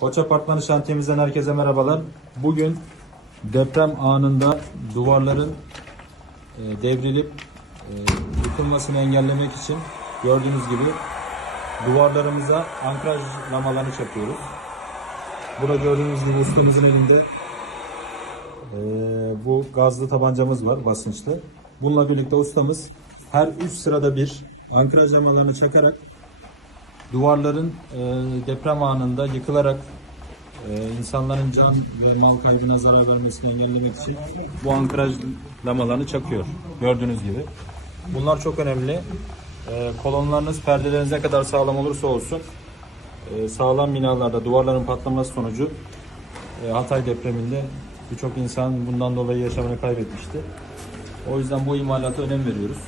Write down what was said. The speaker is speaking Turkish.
Koç Apartmanı şantiyemizden herkese merhabalar. Bugün deprem anında duvarların e, devrilip e, yıkılmasını engellemek için gördüğünüz gibi duvarlarımıza ankrajlamalarını çakıyoruz. Burada gördüğünüz gibi ustamızın elinde e, bu gazlı tabancamız var basınçlı. Bununla birlikte ustamız her üç sırada bir ankrajlamalarını çakarak duvarların e, deprem anında yıkılarak e, insanların can ve mal kaybına zarar vermesini engellemek için bu ankrajlamalarını çakıyor. Gördüğünüz gibi. Bunlar çok önemli. E, kolonlarınız, perdeleriniz ne kadar sağlam olursa olsun e, sağlam binalarda duvarların patlaması sonucu e, Hatay depreminde birçok insan bundan dolayı yaşamını kaybetmişti. O yüzden bu imalata önem veriyoruz.